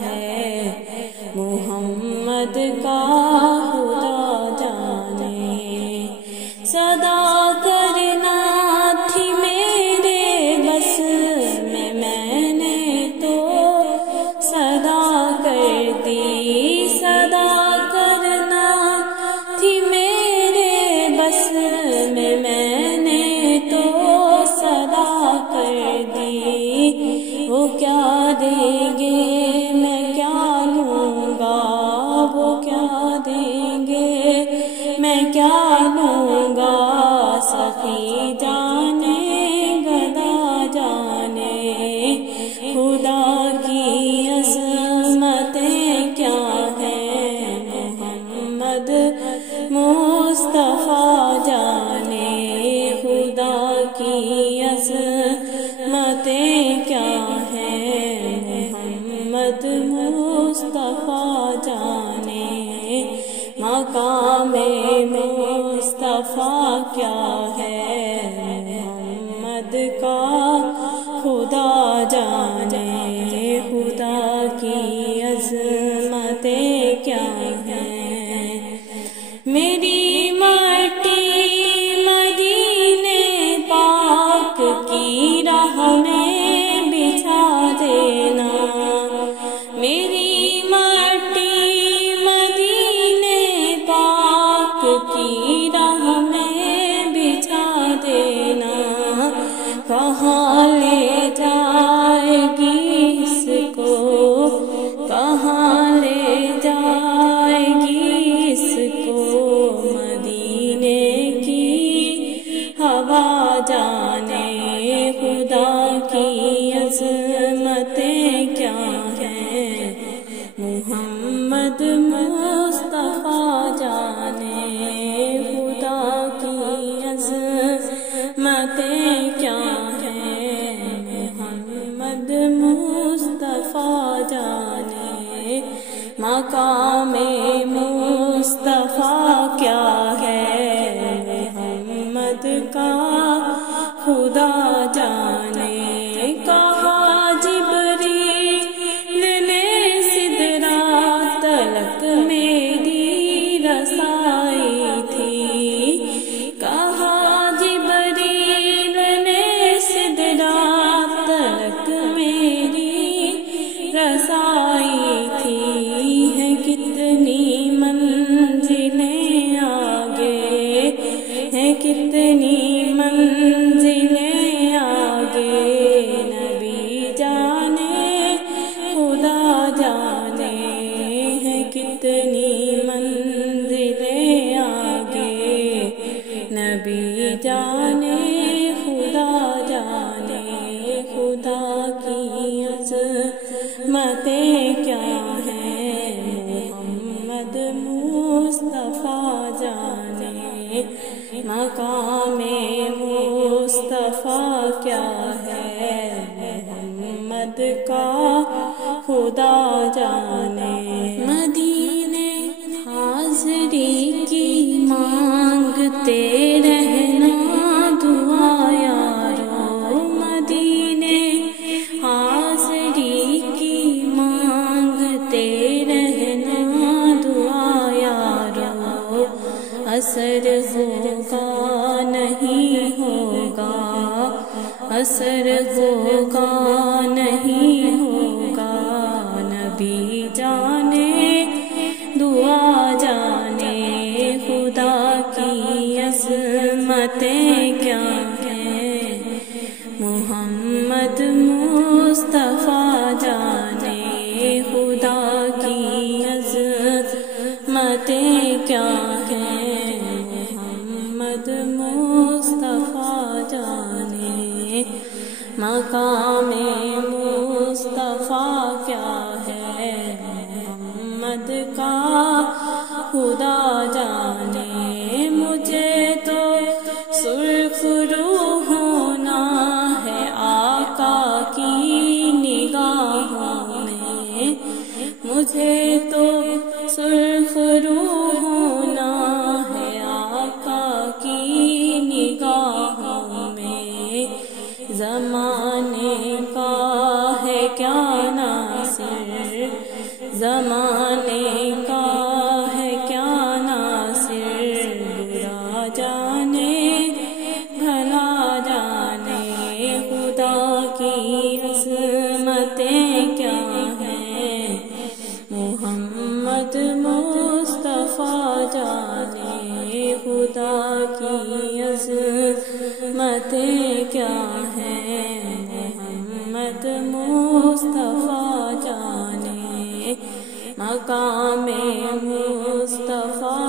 ہے محمد کا خدا جانے۔ صدا کرنا تھی میرے بس میں نے تو صدا کر دی، صدا کرنا تھی میرے بس میں نے تو صدا کر دی۔ وہ کیا دیں گے میں کیا لوں گا، وہ کیا دیں گے میں کیا لوں گا، سخی جانے گدا جانے خدا کی عظمتیں کیا ہیں محمد مصطفیٰ جانے خدا کی عظمتیں کیا ہیں محمد مصطفیٰ جانے۔ مقام مصطفیٰ کیا ہے محمد کا خدا جانے خدا کی عظمتیں کیا ہیں۔ میری مٹی مدینے پاک کی راہ میں بچھا دینا، میری مٹی مدینے پاک کی راہ میں بچھا دینا۔ کہاں لے جائے گی اس کو، کہاں لے جائے گی اس کو، مدینے کی ہوا جانے خدا کی عظمتیں کیا ہیں محمد مصطفیٰ جانے خدا کی عظمتیں کیا ہیں محمد مصطفیٰ جانے۔ مقام مصطفیٰ کیا ہے محمد کا خدا جانے۔ کہا جبریل نے سدرات تلک میری رسائی تھی، کہا جبریل نے سدرات تلک میری رسائی تھی۔ ہے کتنی منزلیں آگے، ہے کتنی منزلیں آگے، نبی جانے خدا جانے ہے کتنی منزلیں آگے، نبی جانے خدا جانے خدا کی عظمتیں کیا ہیں محمد مصطفیٰ جانے۔ مقام مصطفیٰ کیا ہے محمد کا خدا جانے۔ مدینے حاضری کی مانگتے رہنا دعا یارو، مدینے حاضری کی مانگتے رہنا دعا یارو۔ اثر ہوگا نہیں ہوگا، اثر ہوگا نہیں ہوگا، نبی جانے دعا جانے خدا کی عظمتیں کیا ہیں محمد مصطفیٰ جانے خدا کی عظمتیں کیا ہیں محمد مصطفیٰ جانے۔ مقام مصطفیٰ کیا ہے محمد کا خدا جانے۔ مجھے تو سرخ روح ہونا ہے آقا کی نگاہوں میں، مجھے تو سرخ روح ہونا ہے آقا کی نگاہوں میں۔ زمانے کا ہے کیا ناصر، زمانے کا ہے کیا ناصر، برا جانے بھلا جانے خدا کی عظمتیں کیا ہیں، محمد مصطفیٰ جانے خدا کی عظمتیں کیا ہیں، محمد مصطفیٰ جانے مقام مصطفیٰ